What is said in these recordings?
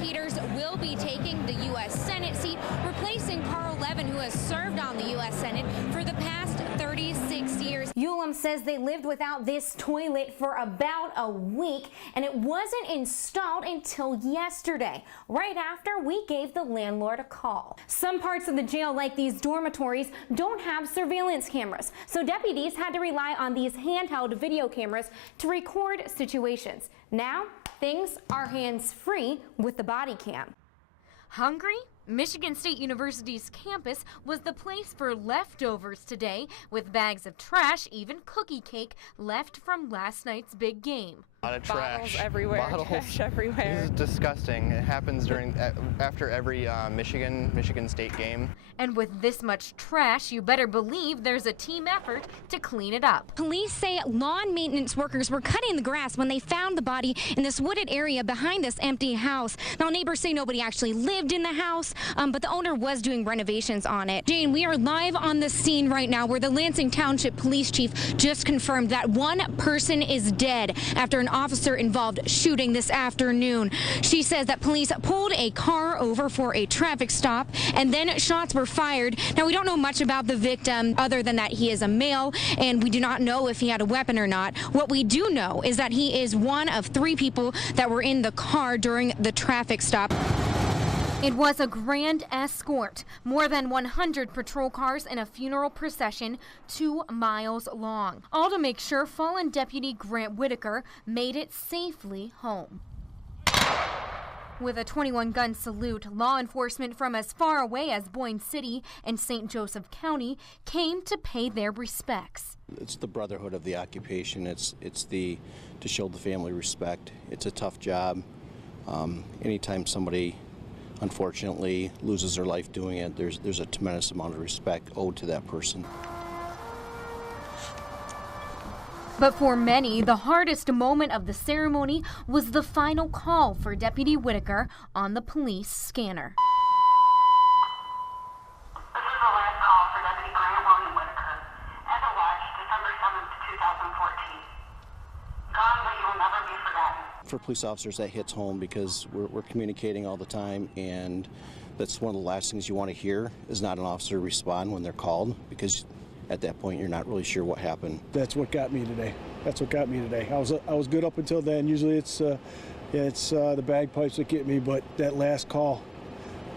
Peters will be taking the U.S. Senate seat, replacing Carl Levin, who has served on the U.S. Senate for the past 36 years. Ulam says they lived without this toilet for about a week, and it wasn't installed until yesterday, right after we gave the landlord a call. Some parts of the jail, like these dormitories, don't have surveillance cameras, so deputies had to rely on these handheld video cameras to record situations. Now, things are hands-free with the body cam. Hungry? Michigan State University's campus was the place for leftovers today, with bags of trash, even cookie cake, left from last night's big game. A lot of trash. Bottles everywhere, trash everywhere. This is disgusting. It happens after every Michigan State game. And with this much trash, you better believe there's a team effort to clean it up. Police say lawn maintenance workers were cutting the grass when they found the body in this wooded area behind this empty house. Now, neighbors say nobody actually lived in the house, but the owner was doing renovations on it. Jane, we are live on the scene right now where the Lansing Township Police Chief just confirmed that one person is dead after an officer involved shooting this afternoon. She says that police pulled a car over for a traffic stop and then shots were fired. Now, we don't know much about the victim other than that he is a male, and we do not know if he had a weapon or not. What we do know is that he is one of 3 people that were in the car during the traffic stop. It was a grand escort, more than 100 patrol cars in a funeral procession 2 miles long, all to make sure fallen Deputy Grant Whitaker made it safely home. With a 21-gun salute, law enforcement from as far away as Boyne City and St. Joseph County came to pay their respects. It's the brotherhood of the occupation. It's to show the family respect. It's a tough job. Anytime somebody unfortunately loses their life doing it, there's a tremendous amount of respect owed to that person. But for many, the hardest moment of the ceremony was the final call for Deputy Whitaker on the police scanner. This is the last call for Deputy Grant William Whitaker. Echo Watch, December 7th, 2014. Gone, but you will never be forgotten. For police officers, that hits home because we're communicating all the time, and that's one of the last things you want to hear is not an officer respond when they're called, because at that point you're not really sure what happened. That's what got me today. That's what got me today. I was good up until then. Usually it's the bagpipes that get me, but that last call,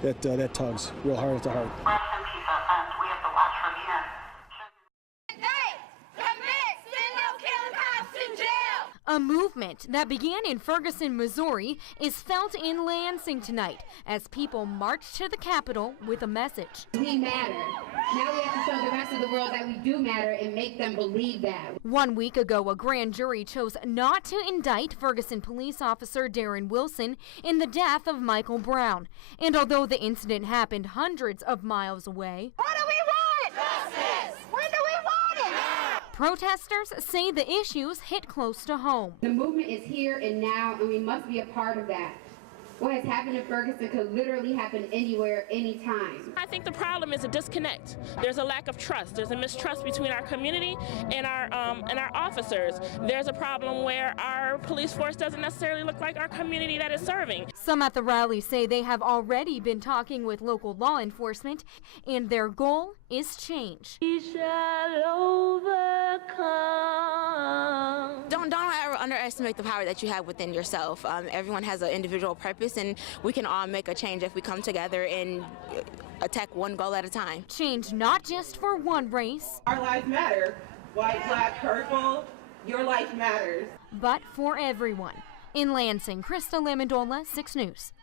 that tugs real hard at the heart. Rest in peace, our friends. We have to watch from here. A movement that began in Ferguson, Missouri, is felt in Lansing tonight as people march to the Capitol with a message. We matter. Now we have to show the rest of the world that we do matter and make them believe that. 1 week ago, a grand jury chose not to indict Ferguson police officer Darren Wilson in the death of Michael Brown. And although the incident happened hundreds of miles away, What do we want? Justice! When do we want it? Now! protesters say the issues hit close to home. The movement is here and now, and we must be a part of that. What has happened in Ferguson could literally happen anywhere, anytime. I think the problem is a disconnect. There's a lack of trust. There's a mistrust between our community and our officers. There's a problem where our police force doesn't necessarily look like our community that is serving. Some at the rally say they have already been talking with local law enforcement, and their goal is change. We shall overcome. Don't ever underestimate the power that you have within yourself. Everyone has an individual purpose, and we can all make a change if we come together and attack one goal at a time. Change not just for one race. Our lives matter. White, black, purple, your life matters. But for everyone. In Lansing, Christa AP 6 News.